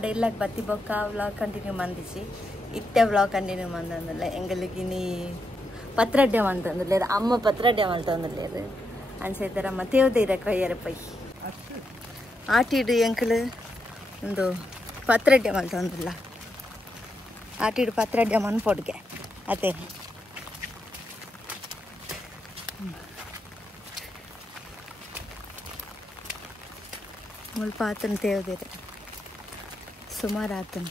வட இல்ல பத்தி பொக்கா vlog कंटिन्यू मंदिची इत्ते vlog कंटिन्यू मंदंदले ಎಂಗಲಿಗೆ ನೀ ಪತ್ರಡ್ಡೆ ಮಂತಂದಲೆ ಅಮ್ಮ ಪತ್ರಡ್ಡೆ ಮಂತಂದಲೆ ಅನ್ಸೈತರ ಮತ್ತೇವದೆ ಇರ ಕೈಯರ ಪೈ ಆಟಿಡು ಎಂಕಲು ಒಂದು ಪತ್ರಡ್ಡೆ ಮಂತಂದಲ್ಲ ಆಟಿಡು ಪತ್ರಡ್ಡೆ ಮನ್ಪೊಡ್ಗೆ ಅದೇ ಮುಲ್ಪ ಆತನ ತೇವದಿರ ಸುಮಾರು ಆತನ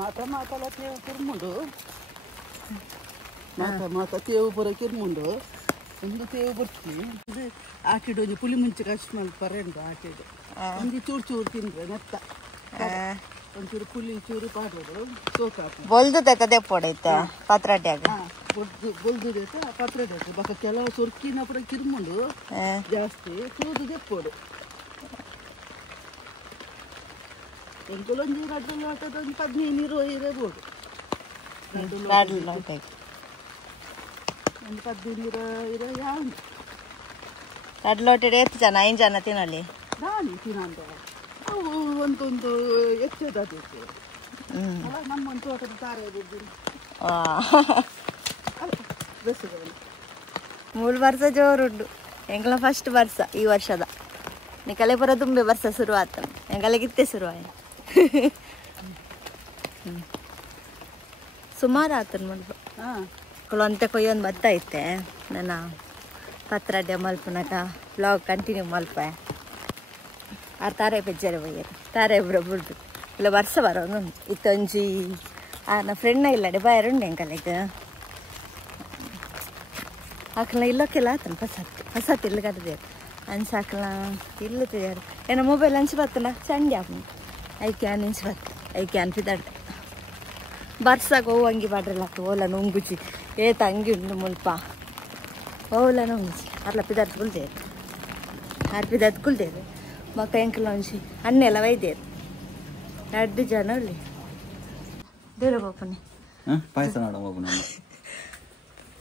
ಮಾತಾಲ ತೇವು ಕುರ್ಮುಂಡು ಮಾತಾ ತೇವು ಬರೋಕಿರ್ಮುಂಡು ಒಂದು ತೇವು ಬರ್ತೀನಿ ಇದು ಆಟಿಡು ಒಂದು ಪುಲಿ ಮುಂಚೆ ಕಷ್ಟ ಮಲ್ಪರೆಂಡು ಆಟಿಡು ಒಂದು ಚೂರು ಚೂರು ತಿಂದ್ರೆ ಮೆತ್ತ ಒಂಚೂರು ಪುಲಿ ಚೂರು ಪಾಡೋದು ಸೋಕಾಕು ಬೊಲ್ದುದೈತೆ ಪೊಡೈತೆ ಪತ್ರಡ್ಯಾಗ ಬೊಲ್ದುದೈತೆ ಪತ್ರಡೈತೆ ಬಕ್ಕ ಕೆಲವು ಸೊರ್ಕಿನ ಪುರ ಕಿರ್ಮುಂಡು ಜಾಸ್ತಿ ಸೋದು ದೆಪ್ಪೋಡು ಎಂಕಲೊಂದು ರಡ್ಡು ಲೋಟದ ಒಂದು 15 ಇರಬಹುದು ಒಂದು 15 ಇರ ಯಾವುದು ರಡ್ಡು ಲೋಟೆಡೆ ಎಷ್ಟು ಜನ 5 ಜನ ತಿನ್ನಲಿ ನಾನು ತಿನ್ನಂದ ಅವು ಒಂದೊಂದು ಹೆಚ್ಚದಾದಕ್ಕೆ ನಮ್ಮ ತೋಟದ ತಾರೆ ಮೂರು ವರ್ಷ ಜೋರುಂಡು ಎಂಕಲ ಫಸ್ಟ್ ವರ್ಷ ಈ ವರ್ಷದ ನಿಕಲೆ ಪುರ ತುಂಬೆ ವರ್ಷ ಶುರು ಆತ ಎಂಕಲಗಿತ್ತೆ ಶುರುವಾಯ ಸುಮಾರು ಆತನ ಮುಲ್ಪ ಕೆಲವಂತೆ ಕೊಯ್ಯೊಂದು ಬತ್ತ ಐತೆ ನನ್ನ ಪತ್ರಡ್ಡೆ ಮಲ್ಪನಕ ಬ್ಲಾಗ್ ಕಂಟಿನ್ಯೂ ಮಲ್ಪ ಆ ತಾರೆ ಪೆಜ್ಜರೆ ಬಯ್ಯರು ತಾರೆ ಇಬ್ಬರು ಬಿಡ್ದು ಇಲ್ಲ ವರ್ಷ ಬರೋನು ಇತ್ತೊಂಜಿ ನನ್ನ ಫ್ರೆಂಡ್ನ ಇಲ್ಲಡೆ ಬಾಯರುಂಡು ಎಂಕಲೆಗೆ ಆಕಲ ಇಲ್ಲೋಕೆಲ್ಲ ಆತನ ಹೊಸತ್ತು ಇಲ್ಲಿ ಕಟ್ಟದೆ ಅನ್ಸಾಕಲ ಇಲ್ಲ ತಿಳಿಯಾರು ಏನೋ ಮೊಬೈಲ್ ಹಂಚಿ ಬತ್ತನ ಚಂಡಿ ಆಪು ಐ ಕ್ಯಾನ್ ಇಂಚ್ ಬತ್ತು ಐ ಕ್ಯಾನ್ ಪಿದಾಡ್ಡೆ ಬರ್ಸಾಗ ಹೋಗಂಗಿ ಬಾಡ್ರಲ್ಲ ಓಲನ ಉಂಗುಚಿ ಏತ ಅಂಗಿ ಉಂಡು ಮುಲ್ಪ ಓಲನ ಉಂಗುಚಿ ಅರ್ಲ ಪಿದಾಡ್ಸ್ಕೊಳ್ತೇರು ಆರು ಪಿದಾಡ್ಕೊಳ್ತೇರು ಮಕ್ಕ ಎಂಕಲ ಒಂಚಿ ಅನ್ನೆಲ್ಲ ಒಯ್ದೇರು 2 ಜನ ಅಲ್ಲಿ ದೇರ ಬಾಪನೆ ಪಾಯಸ ನೋಡ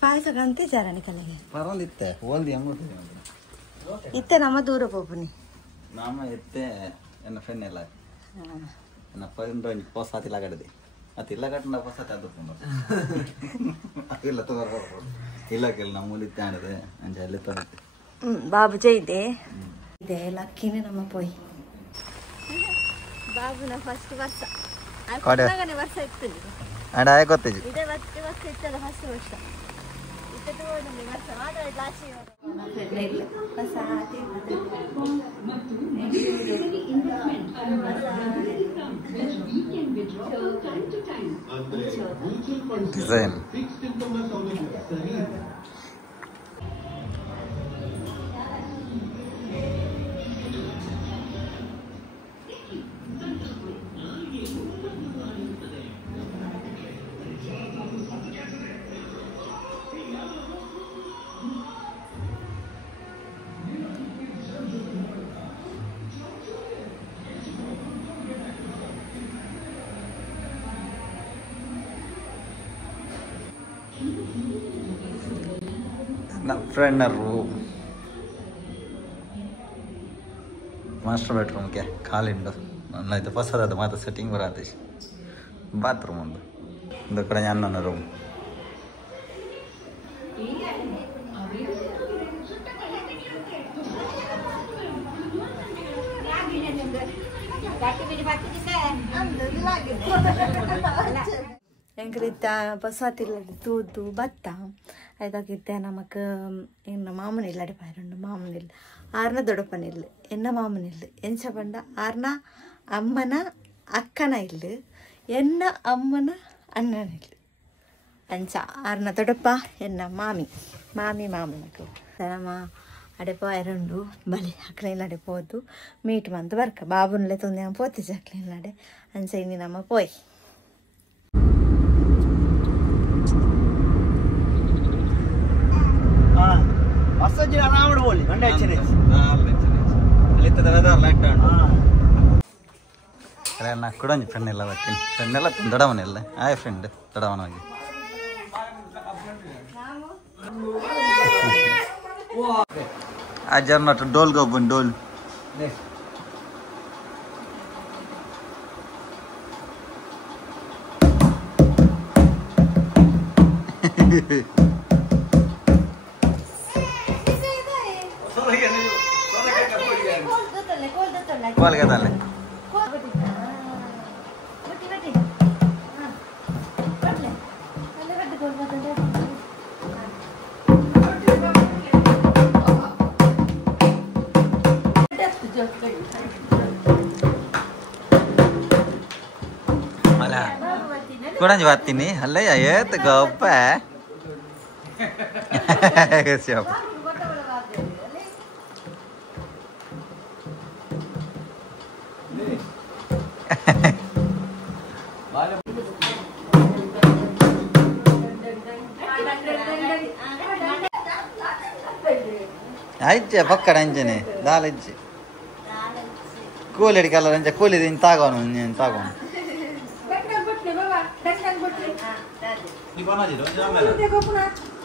ಪಾಯಸ ಕಂತೆ ಜಾರನೆ ಕಲೆಗೆ ಪರಲಿತ್ತೆ ಓಲ್ದಿ ಅಂಗುಟ್ಟು ಇತ್ತೆ ನಮ್ಮ ದೂರ ಪೋಪುನಿ ನಾಮ ಎತ್ತೆ ಎನ್ನ ಫ್ರೆಂಡ್ ಎಲ್ಲ ಎನ್ನ ಫ್ರೆಂಡ್ ಪೊಸಾತಿ ಲಗಡದೆ ಅದು ಇಲ್ಲ ಕಟ್ಟನ ಪೊಸಾತಿ ಅದು ಇಲ್ಲ ತಗೋ ಇಲ್ಲ ಕೆಲ ನಮ್ಮೂಲಿ ತಾಣದೆ ಅಂಜ ಅಲ್ಲಿ ತರುತ್ತೆ ಬಾಬು ಜೈದೆ ಇದೆ ಲಕ್ಕಿನೇ ನಮ್ಮ ಪೋಯ್ ಬಾಬುನ ಫಸ್ಟ್ ವರ್ಷ ಆನೆ ವರ್ಷ ಇತ್ತು ಅಡ ಆಯ ಗೊತ್ತಿಜಿ ಇದೇ ವರ್ಷ ಇತ್ತಲ್ಲ ಫಸ್ಟ್ ವರ್ಷ ಇತ್ತು ಹೋಗಿ ವರ್ಷ ಆದ್ರೆ ಲಾಸ್ಟ್ ಇಲ್ಲ ಪಸಾತಿ ಡಿಸೈನ್ फ्रेंड रूम मास्टर बेडरूम के खाली नन्नैते ಹೊಸದಾದ ಮಾತ್ರ ಸೆಟ್ಟಿಂಗ್ ಬರತ್ತೆ ಬಾತ್ರೂಮ್ ಒಂದು ಕಡೆ ನನ್ನ ರೂಮ್ ಎಂಕಲಿತ್ತ ಪಸಾತಿಲ್ಲದೆ ತೂದು ಭತ್ತ ಐದಾಗಿತ್ತೆ ನಮಕ್ ಎನ್ನ ಮಾಮನಿಲ್ಲಡೆ ಪಾಯರುಂಡು ಮಾಮನಿಲ್ಲ ಆರ್ನ ದೊಡ್ಡಪ್ಪನಿಲ್ಲ ಎನ್ನ ಮಾಮನಿಲ್ಲ ಎಂಚ ಪಂಡ ಆರ್ನ ಅಮ್ಮನ ಅಕ್ಕನ ಇಲ್ಲ ಎನ್ನ ಅಮ್ಮನ ಅಣ್ಣನಿಲ್ಲ ಅಂಚ ಆರ್ನ ದೊಡ್ಡಪ್ಪ ಎನ್ನ ಮಾಮಿ ಮಾಮನಕು ನಮ್ಮ ಅಡೆ ಪಾಯರುಂಡು ಬಲಿ ಅಕ್ಕನಿಲ್ಲಡೆ ಪೋದು ಮೀಟ್ ಮಂತ್ ಬರ್ಕ ಬಾಬುನ್ಲೆ ತೊಂದೆ ಪೋತಿಜ ಅಕ್ಕನಿಲ್ಲಡೆ ಅಂಚ ಇನ್ನಿ ನಮ್ಮ ಪೋಯ್ నాకు కూడా ఫ్రెండ్ ఎలా వచ్చింది ఫ్రెండ్ ఎలా దొడవని వెళ్ళే హాయ్ ఫ్రెండ్ దొడవనకి आज जरना तो डोल गो बन डोल Kual ka tale. Malah. Kurang jawab ini, halah ya, tegapa. Siap. Aja pakai aja nih, dah aja. Kulit kalau aja kulit ini tagon, ini tagon. Di mana aja, dong? Jangan melu.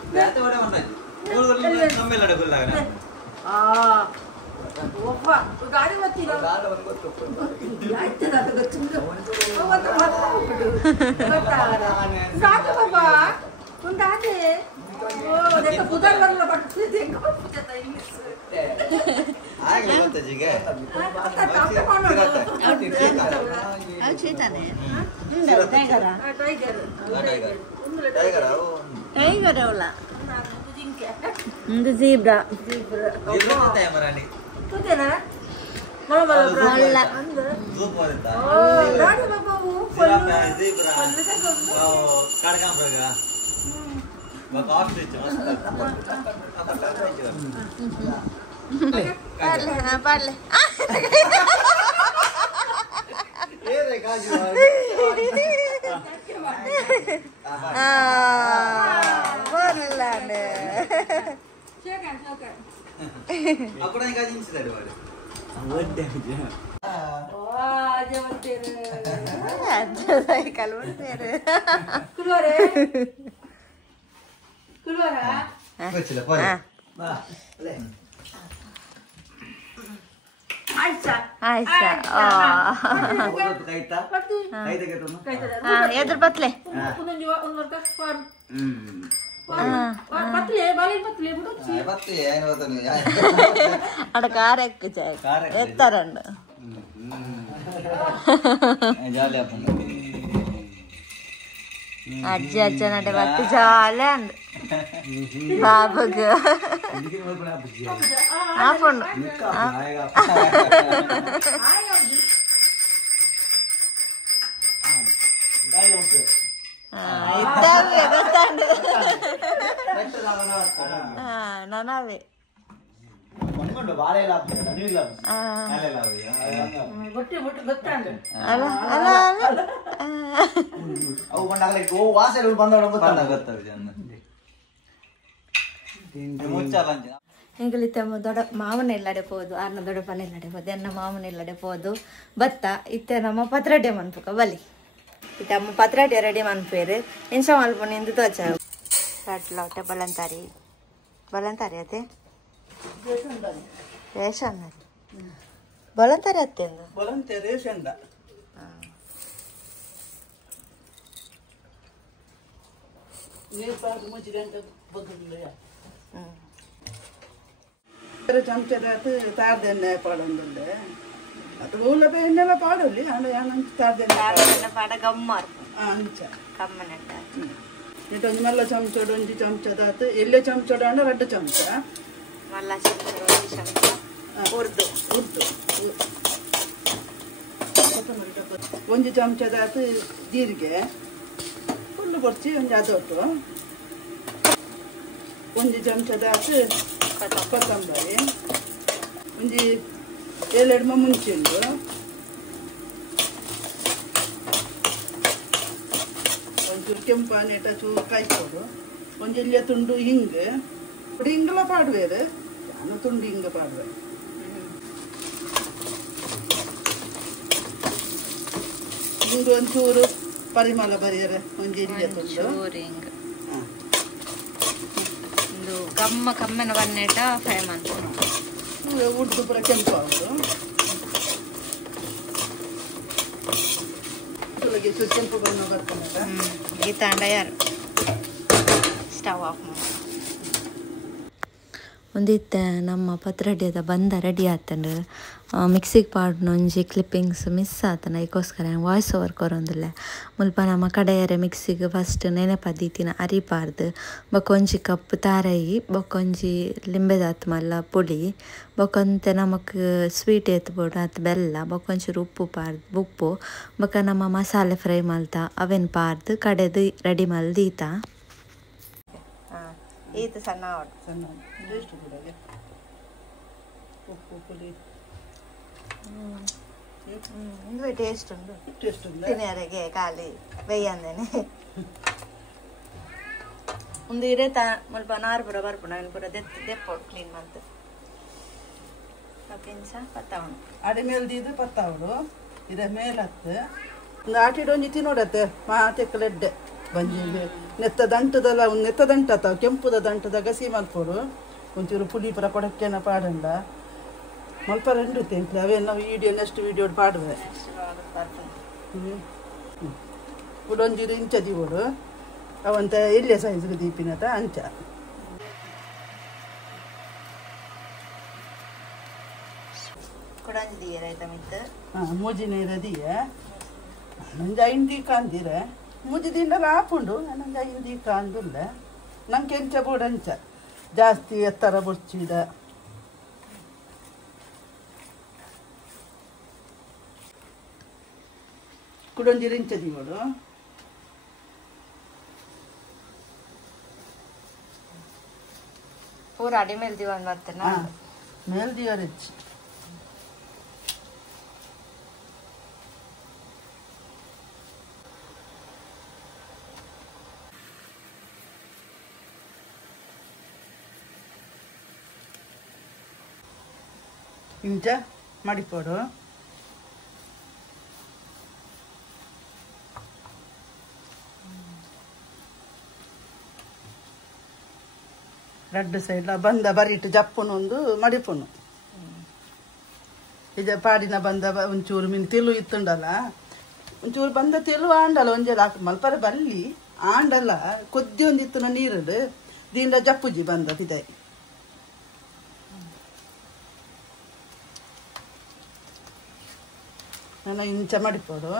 Lihat tuh ada mana? Kulit sambil ada kulit lagi. Ah, wah, gari mati dong. Ya itu dah tu kecil. Oh, mati mati. Gari apa? Unda ada. Oh, dia putar baru lepas tu tengok. Kita ini. Ayo kita juga. Apa mana? Aku cerita nih. Tiger. Tiger, Tiger ulah. Itu zebra. Zebra kita yang merani. Tu dia na? Mana mana Mala. Zoom boleh tak? Oh, gari apa bu? Zebra, zebra. Oh, kadang berapa? Bakal sih cuma. Apa aja? Parle. Ini kaji. Boleh deh. Silakan. Aku dah kaji ini sudah ada. Wah, jangan tiru. Ada lagi kalau bener. Keluar. Keluar ah. Kecil apa ya? Nah, boleh. Aisyah. Aisyah. Oh. Foto kaita. Pati. Kaita gitu mah. Ya terpatle. Punan juga umur kasar. Ah. Pati ya, balik pati betul sih. Pasti ya, ini betul nih. Ada karek cek. Karek. Etaran. Jalan apa? Aja ada waktu jalan. Bapak ke. Ini mau pernah berjalan. Apa? Ayo. Ayo tu. Itu ya datang. Nanawe. Mana dah balik lah, ni lah. Ada lah ya. Betul betul. Alah. Aku pandang lagi, go wasa dulu pandang orang betul. Pandang betul jangan. Mucha lanjut. ಎಂಗಳಿತ ದೊಡ್ಡ ಮಾವನ ಎಲ್ಲಾಡಬಹುದು ಆರ್ನ ದೊಡ್ಡ ಪನ ಎಲ್ಲಾಡಬಹುದು ಎನ್ನ ಮಾವನ ಎಲ್ಲಾಡಬಹುದು ಬತ್ತ ಇತ್ತೆ ನಮ್ಮ ಪತ್ರಡೆ ಮನ್ಪುಕ ಬಲಿ ಇತ್ತ ಅಮ್ಮ ಪತ್ರಡೆ ರೆಡಿ ಮನ್ಪೇರು ಎಂಶ ಮಲ್ಪನ ಇಂದು ತೋಚ ಅಟ್ಲ ಹೊಟ್ಟೆ ಬಲಂತಾರಿ ಅತ್ತೆ ರೇಷನ್ ಬಲಂತಾರಿ ಅತ್ತೆ Volante ರೇಷನ್ ದ ನೀರು ಪಾಡು ಮುಚ್ಚಿದಂತ ಬಗ್ಗಿಲ್ಲ ಚಮಚದ ತಾರ್ದೆಣ್ಣೆ ಪಾಡೊಂದುಂಡೆ ಅದು ಊಲ ಎಣ್ಣೆಲ್ಲ ಪಾಡಲ್ಲಿ ತಾರ್ದೆಣ್ಣೆ ಪಾಡ ಗಮ್ಮರ್ ಅಂಚ ಕಮ್ಮನಟ್ಟ ಇಟೊಂದು ಮಲ್ಲ ಚಮಚೋಡು ಒಂಜಿ ಚಮಚದ ಎಲ್ಲೆ ಚಮಚೋಡು ಅಂದ್ರೆ 2 ಚಮಚ ಮಲ್ಲ ಚಮಚ ಉರ್ದು ಒಂಜಿ ಚಮಚದ ಜೀರಿಗೆ ಫುಲ್ಲು ಕೊಡ್ಸಿ ಒಂಜಿ ಅದೊಟ್ಟು ಒಂಜಿ ಚಮಚದ ಕೊತ್ತಂಬರಿ ಒಂಜಿ 7 ಮುಂಚಿಂಡು ಒಂಚೂರು ಕೆಂಪು ನೆಟ ಚೂರು ಕಾಯ್ಕೊಡು ಒಂಜಿ ಎಲ್ಲಿಯ ತುಂಡು ಹಿಂಗೆ ಪುಡಿ ಹಿಂಗೆಲ್ಲ ಪಾಡುವೇರು ನಾನು ತುಂಡು ಹಿಂಗೆ ಪಾಡುವೆ ಹಿಂಗೆ ಒಂಚೂರು ಪರಿಮಳ ಬರೆಯರೆ ಒಂಜಿ ಎಲ್ಲಿಯ ತುಂಡು ಒಂದು ಕಮ್ಮನ ಬನ್ನೇಟ ಫ್ರೈ ಮಾಡ್ಕೊಂಡು ಉಡ್ದು ಪೂರ ಕೆಂಪು ಅವರು ಕೆಂಪು ಬಣ್ಣ ಬರ್ತಾನೆ ಈ ತಾಂಡ ಯಾರು ಸ್ಟವ್ ಆಫ್ ಮಾಡಿ ಒಂದಿತ್ತೆ ನಮ್ಮ ಪತ್ರೊಡಿಯದ ಬಂದ ರೆಡಿ ಆತಂಡು ಮಿಕ್ಸಿಗೆ ಪಾಡ್ನ ಒಂಜಿ ಕ್ಲಿಪ್ಪಿಂಗ್ಸ್ ಮಿಸ್ ಆತನ ಅದಕ್ಕೋಸ್ಕರ ವಾಯ್ಸ್ ಓವರ್ ಕೊರೊಂದಿಲ್ಲ ಮುಲ್ಪ ನಮ್ಮ ಕಡೆಯರೆ ಮಿಕ್ಸಿಗೆ ಫಸ್ಟ್ ನೆನೆಪದೀತಿನ ಅರಿಪಾರ್ದು ಬೊಕೊಂಜಿ ಕಪ್ ತಾರಾಯಿ ಬೊಕೊಂಜಿ ಲಿಂಬೆದಾತ್ ಮಲ್ಲ ಪುಡಿ ಬೊಕೊಂತೆ ನಮಕ್ ಸ್ವೀಟ್ ಎತ್ಬೋಡು ಅದು ಬೆಲ್ಲ ಬೊಕೊಂಚೂರು ಉಪ್ಪು ಬೊಕ ನಮ್ಮ ಮಸಾಲೆ ಫ್ರೈ ಮಲ್ತ ಅವೆನ್ ಪಾರ್ದು ಕಡೆದು ರೆಡಿ ಮಲ್ದೀತ ಈತ ಸಣ್ಣ ಟೇಸ್ಟ್ ಕೂಡ ಉಪ್ಪು ಪುಡಿ ಇಂದು ಟೇಸ್ಟ್ ಉಂಟು ಟೇಸ್ಟ್ ಉಂಟು ತಿನ್ನರೆಗೆ ಖಾಲಿ ಬೇಯಂದೇನೆ ಒಂದು ಇರೇ ಮುಲ್ಪ ನಾರು ಪೂರ ಬರ್ಪುಣ ಅವನು ಪೂರ ದೆಪ್ಪೋಡು ಕ್ಲೀನ್ ಮಾಡ್ತು ಕೆಂಚ ಪತ್ತಾವಣು ಅಡೆ ಮೇಲ್ದಿದ್ದು ಪತ್ತಾವಡು ಇದ ಮೇಲತ್ತು ಒಂದು ಆಟಿಡೊಂಜಿ ತಿನ್ನೋಡತ್ತೆ ಮಾತೆಕ್ಕಲೆಡ್ಡೆ ಬಂಜಿ ನೆತ್ತ ದಂಟದಲ್ಲ ಒಂದು ನೆತ್ತ ದಂಟ ಅಥವಾ ಕೆಂಪುದ ದಂಟದ ಗಸಿ ಮಲ್ಪೋಡು ಒಂಚೂರು ಪುಡಿ ಪುರ ಕೊಡಕ್ಕೆನ ಪಾಡಂಡ ಮಲ್ಪ ರೆಂಡು ತಿಂಟ್ಲೆ ಅವೇ ನಾವು ನೆಕ್ಸ್ಟ್ ವಿಡಿಯೋ ಪಾಡುವೆ ಉಡೊಂಜೂರು ಇಂಚ ದೀವೋಡು ಅವಂತ ಎಲ್ಲೆ ಸೈಜ್ಗೆ ದೀಪಿನತ ಅಂಚ ಮೂಜಿ ನೀರದಿಯ ನಂಗೆ ಐಂದಿ ಕಾಂದಿರ ಮೂಜಿ ದಿಂಡಲ್ಲ ಹಾಪುಂಡು ನಂಗೆ ಐಂದಿ ಕಾಂದಿಲ್ಲ ನಂಗೆ ಕೆಂಚ ಬೂಡಂಚ ಜಾಸ್ತಿ ಎತ್ತರ ಬುರ್ಚಿದ ಕುಡೊಂಜಿ ರಿಂಚದಿವಳು ಪೂರ ಅಡಿ ಮೇಲ್ದಿವ ಮಾಡ್ತೇನೆ ಮೇಲ್ದಿವ ರಿಚ್ ಇಂಚ ಮಡಿಪೋಡು ಎರಡು ಸೈಡ್ಲ ಬಂದ ಬರಿಟ್ಟು ಜಪ್ಪುನೊಂದು ಮಡಿಪುನು ಇದ ಪಾಡಿನ ಬಂದ ಒಂಚೂರು ಮೀನು ತೆಲು ಇತ್ತುಂಡಲ್ಲ ಒಂಚೂರು ಬಂದ ತೆಲು ಆಂಡಲ್ಲ ಒಂಜೆಲ್ಲ ಮಲ್ಪರ ಬಲ್ಲಿ ಆಂಡಲ್ಲ ಕೊದ್ದಿ ಒಂದಿತ್ತು ನೀರಡು ದಿಂಡ ಜಪ್ಪುಜಿ ಬಂದ ಪಿದಾಯಿ ನಾನು ಇಂಚ ಮಡಿಪೋಡು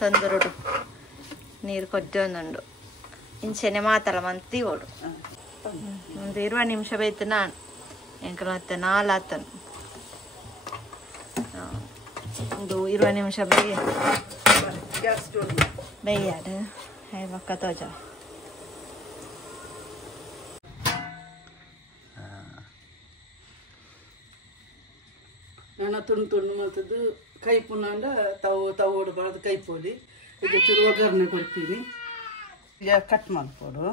ತಂದರುಡು ನೀರು ಕೊದ್ದೊಂದುಂಡು ಇಂಚೆನೆ ಮಾತಲ್ಲ ಮಂತಿ ಓಡು ಒಂದು 20 ನಿಮಿಷ ಬೇಯ್ತು ನಾನು ಎಂಕ ಮತ್ತೆ 4 ಆತನು ಒಂದು 20 ನಿಮಿಷ ಬೇಯ್ಯಾಡು ಹೈ ಬಕ್ಕ ತೋಜ ನಾನು ತುಂಡು ಮತ್ತದು ಕೈ ಪುನಂಡ ತವು ಓಡಬಾರ್ದು ಕೈ ಪೋಲಿ ಈಗ ಚೂರು ಒಗ್ಗರಣೆ ಕೊಡ್ತೀನಿ ಈಗ ಕಟ್ ಮಾಡ್ಕೊಡು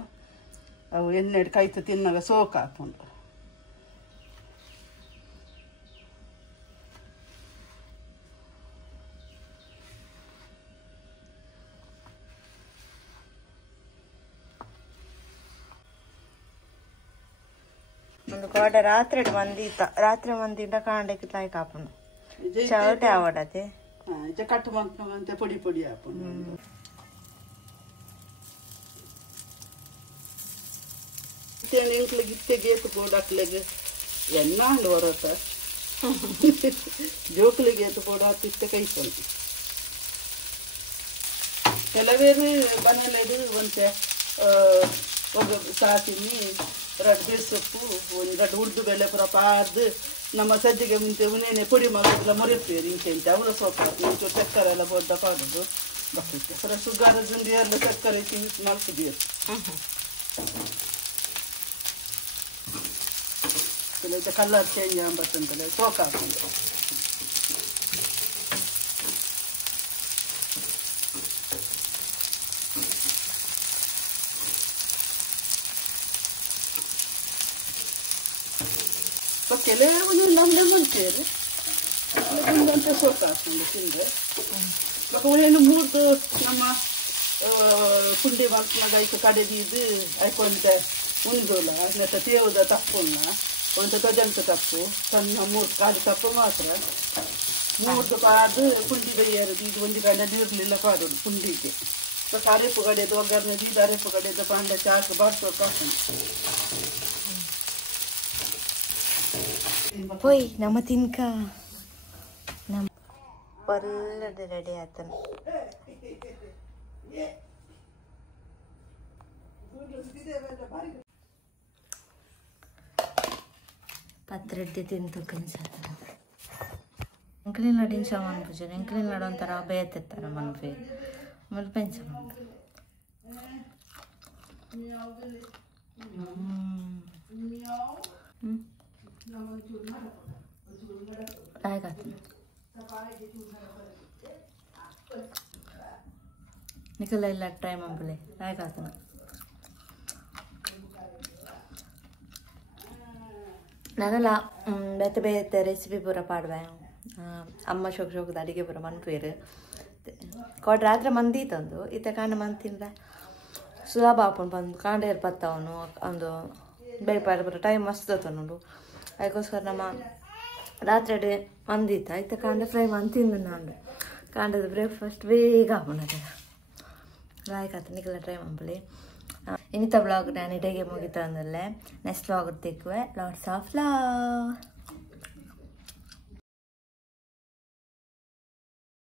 ಅವು ಎಣ್ಣೆ ಕೈತು ತಿನ್ನಾಗ ಸೋಕ ಹಾಕೊಂಡು ಒಂದು ಗೋಡೆ ರಾತ್ರಿ ಮಂದಿಂದ ಕಾಂಡಕ್ಕೆ ತಾಯಿ ಕಾಪುನು ಚವಟೆ ಆವಡತೆ ಕಟ್ ಮಾಡ್ಕೊಂತ ಪೊಡಿ ಹಾಕೊಂಡು ಇಂಕ್ಲಿಗೆ ಗೇತು ಬೋರ್ಡ್ ಹಾಕ್ಲಿಗೆ ಎನ್ನ ಹಂಡು ಹೊರತ ಜೋಕ್ಲಿಗೆ ಏತು ಬೋರ್ಡ್ ಹಾಕಿತ್ತೆ ಕೈಕೊಂಡು ಕೆಲವೇರು ಮನೆಯಲ್ಲಿದು ಒಂಚೆ ಸಾತಿನಿ ರಡ್ಡು ಸೊಪ್ಪು ಒಂದು ರಡ್ಡು ಉರ್ದು ಬೆಳೆ ಪುರ ಪಾರ್ದು ನಮ್ಮ ಸಜ್ಜಿಗೆ ಮುಂಚೆ ಉನೇನೆ ಪುಡಿ ಮಾಡೋದಿಲ್ಲ ಮುರಿತೀವಿ ಇಂಚೆ ಅವಳ ಸೊಪ್ಪು ಇಂಚು ಚಕ್ಕರೆ ಎಲ್ಲ ಬೊಡ್ಡ ಪಾಡೋದು ಬರ್ತೈತೆ ಪುರ ಶುಗರ್ ಜುಂಡಿ ಎಲ್ಲ ಚಕ್ಕರೆ ಯೂಸ್ ಮಾಡ್ತಿದ್ದೀವಿ ಕೆಲವು ಕಲರ್ ಚೇಂಜ್ ಆಗ್ಬರ್ತಂತಲ್ಲ ಸೋಕ್ ಹಾಕೊಂಡು ಕೆಲವು ನಮ್ಮನೆ ಮುಂಚೆರು ಒಂದಂತ ಸೋಕ ಹಾಕೊಂಡು ತಿಂದು ಏನು ಮೂರ್ದು ನಮ್ಮ ಪುಂಡಿ ಮಲ್ಪನಾಗ ಆಯ್ತು ಕಡೆದಿದ್ದು ಆಯ್ಕೊಂತ ಉಂದೋಲ ಮತ್ತೆ ತೇವದ ತಪ್ಪುನ್ನ ಒಂದು ತೊಜಂತ ತಪ್ಪು ಸಣ್ಣ 3 ಕಾಲು ತಪ್ಪು ಮಾತ್ರ ಮೂರ್ದು ಕಾದು ಪುಂಡಿ ಬೈಯರದು ಇದು ಒಂದು ಗಂಡ ನೀರ್ಲಿಲ್ಲ ಕಾದೋಡು ಪುಂಡಿಗೆ ಅರೆಪ್ಪು ಕಡೆದು ಒಗ್ಗರಣೆ ಇದು ಅರೆಪ್ಪು ಕಡೆದು ಪಾಂಡ ಚಾಕು ಬಾರ್ಸೋ ಕಾಸು పోయి నమ్మ తినక పల్లెడు రెడీ అవుతాను పత్రెడ్డి తింటూ కనిసారు ఎంకలీన్ నటించామని పూజారు ఎంకలీన్ నడవంతారా ಬೇಯತ್ತೆತ್ತಾರ ಮನ್ಫಿ ಆಮೇಲೆ ಪೆಂಚಮಂತ ನಿಖಲ ಇಲ್ಲ ಟ್ರೈ ಮಾಡ್ಬಿಳೆ ಆಯ್ಕಾತನ ನಾನೆಲ್ಲ ಬೇತೆ ಬೇತೆ ರೆಸಿಪಿ ಪೂರ ಪಾಡ್ವೆ ಅಮ್ಮ ಶೋಕದ ಅಡಿಗೆ ಪೂರ ಮನ್ಪೇರು ಕೊಡ್ ರಾತ್ರಿ ಮಂದಿ ತಂದು ಇತ್ತ ಕಾಂಡ ಮಂದಿ ತಿಂದ್ರೆ ಸುಲಭ ಹಾಕೊಂಡು ಬಂದು ಕಾಂಡ ಏರ್ಪತ್ತವನು ಒಂದು ಬೇಪಾಡ ಪೂರ ಟೈಮ್ ಮಸ್ತ್ ನೋಡು ಅದಕ್ಕೋಸ್ಕರ ನಮ್ಮ ರಾತ್ರಿ ಮಂದಿ ಇತ್ತ ಇತ್ತ ಕಾಂಡ ಫ್ರೈ ಮಂದಿ ತಿಂದು ನಾನು ಕಾಂಡದ ಬ್ರೇಕ್ಫಾಸ್ಟ್ ಬೇಗ ಹಾಕೊಂಡದ ರಾಯ್ಕಾತ ನಿಖಲ ಟ್ರೈ ಮಾಡ್ಬಿಡಿ ಇನ್ನಿತ ಬ್ಲಾಗ್ ನಾನು ಇಡೆಗೆ ಮುಗಿತು ಅಂದಲ್ಲೇ ನೆಕ್ಸ್ಟ್ ಬ್ಲಾಗ್ ತೆಕ್ಕುವೆ ಲಾಟ್ಸ್ ಆಫ್ ಲವ್